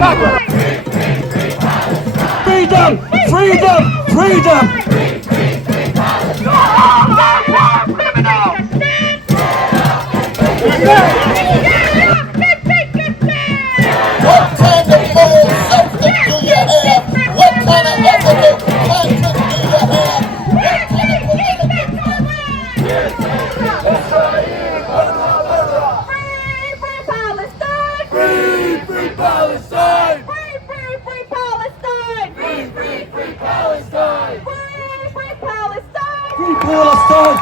Freedom! Freedom! Freedom! What kind of moral substance do you have? What kind of ethical conscience do you have? What kind of political Free Palestine! Free Palestine! Free Palestine! Free Palestine! Free Palestine! Free Palestine!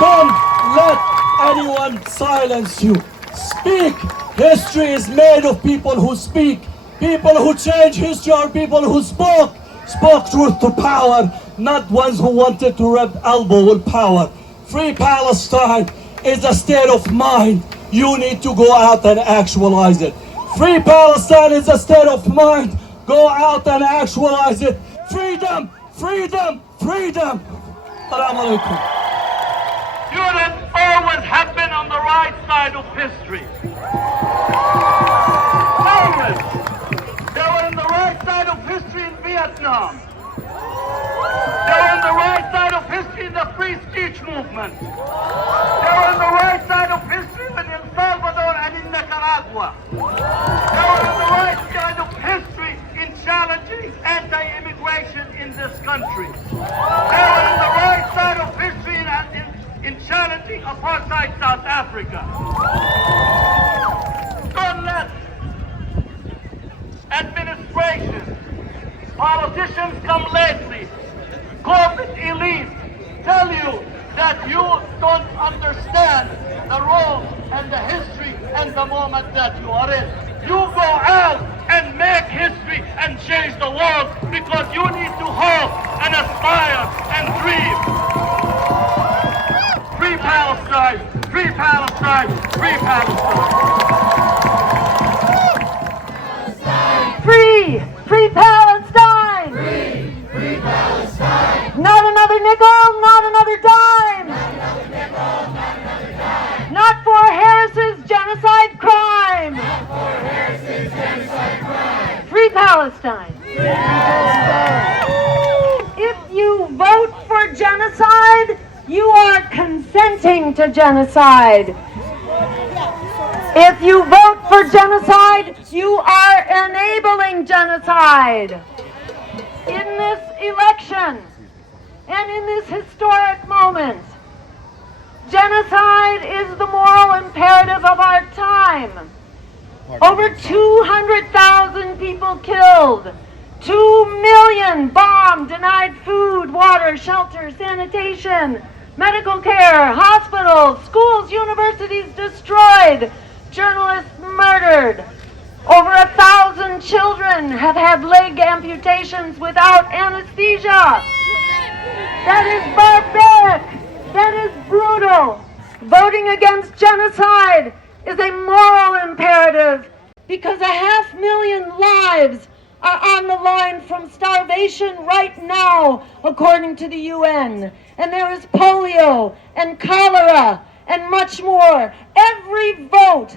Don't let anyone silence you. Speak! History is made of people who speak. People who change history are people who spoke truth to power, not ones who wanted to rub elbow with power. Free Palestine is a state of mind. You need to go out and actualize it. Free Palestine is a state of mind. Go out and actualize it. Freedom! Freedom! Freedom! Assalamu alaikum. Students always have been on the right side of history. Always. They were on the right side of history in Vietnam. They were on the right side of history in the free speech movement. They were on the right side of history in El Salvador and in Nicaragua. They were on the right side of history in challenging anti-immigration in this country. They were on the right side of history in challenging apartheid South Africa. Don't let administration, politicians come lately, corporate elites tell you that you don't understand the role and the history and the moment that you are in. You go out and make history and change the world because you need to hope and aspire and dream. Free Palestine! Free Palestine! Free Palestine! Free! Free Palestine! Free Palestine! Not another nickel, not another dime! Not for Harris's genocide crime! Free Palestine! If you vote for genocide, you are consenting to genocide. If you vote for genocide, you are enabling genocide. In this election and in this historic moment, genocide is the moral imperative of our time. Over 200,000 people killed, 2 million bombed, denied food, water, shelter, sanitation, medical care, hospitals, schools, universities destroyed, journalists murdered. Over 1,000 children have had leg amputations without anesthesia. That is barbaric. That is brutal. Voting against genocide is a moral imperative because 500,000 lives are on the line from starvation right now, according to the UN. And there is polio and cholera and much more. Every vote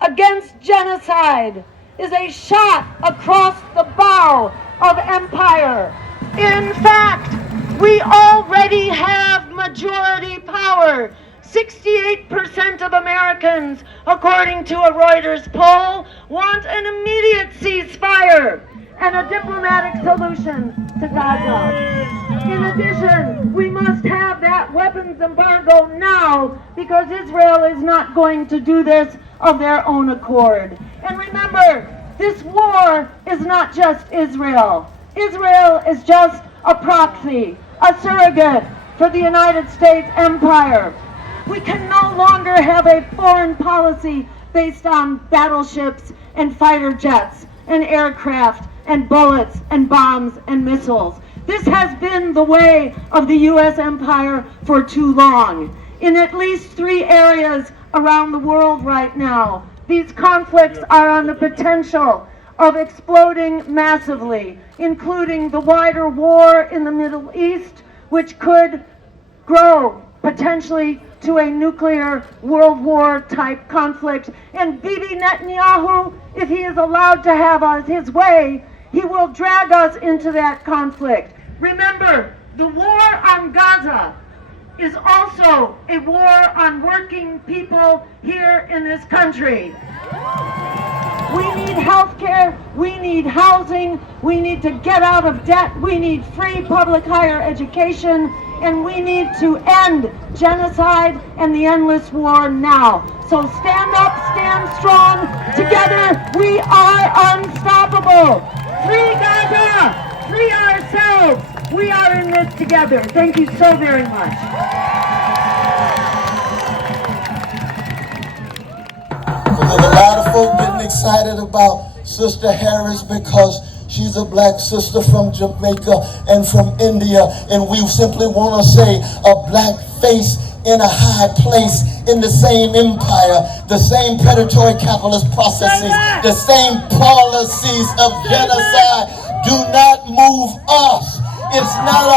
against genocide is a shot across the bow of empire. In fact, we already have majority power. 68% of Americans, according to a Reuters poll, want an immediate ceasefire and a diplomatic solution to Gaza. In addition, we must have that weapons embargo now because Israel is not going to do this of their own accord. And remember, this war is not just Israel. Israel is just a proxy, a surrogate for the United States empire. We can no longer have a foreign policy based on battleships and fighter jets and aircraft and bullets and bombs and missiles. This has been the way of the U.S. empire for too long. In at least 3 areas around the world right now, these conflicts are on the potential of exploding massively, including the wider war in the Middle East, which could grow potentially into a nuclear World War type conflict. And Bibi Netanyahu, if he is allowed to have his way, he will drag us into that conflict. Remember, the war on Gaza is also a war on working people here in this country. We need health care, we need housing, we need to get out of debt, we need free public higher education, and we need to end genocide and the endless war now. So stand up, stand strong, together we are unstoppable. Free Gaza, free ourselves, we are in this together. Thank you so very much. There's a lot of folk getting excited about Sister Harris because she's a black sister from Jamaica and from India, and we simply want to say a black face in a high place in the same empire, the same predatory capitalist processes, the same policies of genocide do not move us. It's not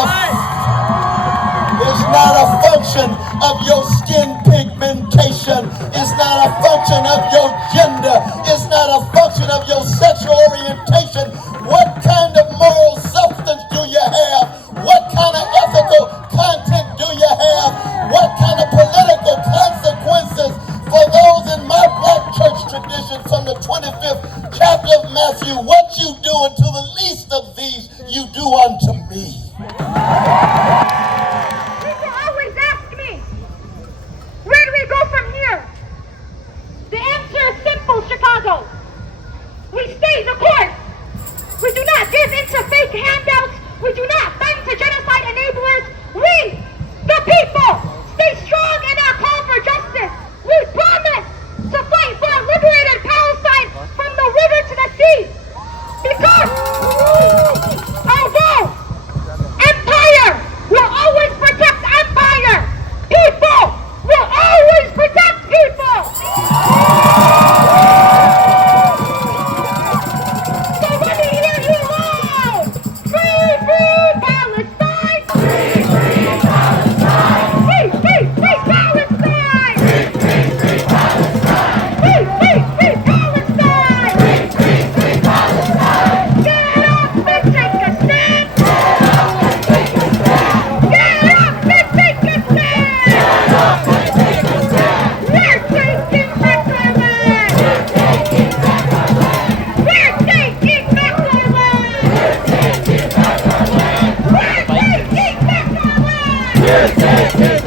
a function of your skin pigmentation. It's not a function of your gender. It's not a function of your sexual orientation. What kind of moral substance do you have? What kind of ethical content do you have? What kind of political consequences for those in my black church tradition from the 25th chapter of Matthew? What you do unto the least of these, you do unto me. People always ask me, where do we go from here? The answer is simple, Chicago. We stay the course. We do not give into fake handouts. We do not bend to genocide enablers. We, the people, stay strong in our call for justice. We promise to fight for a liberated Palestine from the river to the sea. Because although empire will always protect empire, people will always protect people. So let me hear you loud. Free, free Palestine. Free, free Palestine. Free, free, free Palestine. Free, free, free Palestine. Free, free, free Palestine. Free, free, free Palestine. Get up and take a stand. Get up and take a stand. Get up and take a stand. Get up and take a stand. We're taking back our land. We're taking back our land. We're taking back our land. We're taking back our land. We're taking back our land. We're taking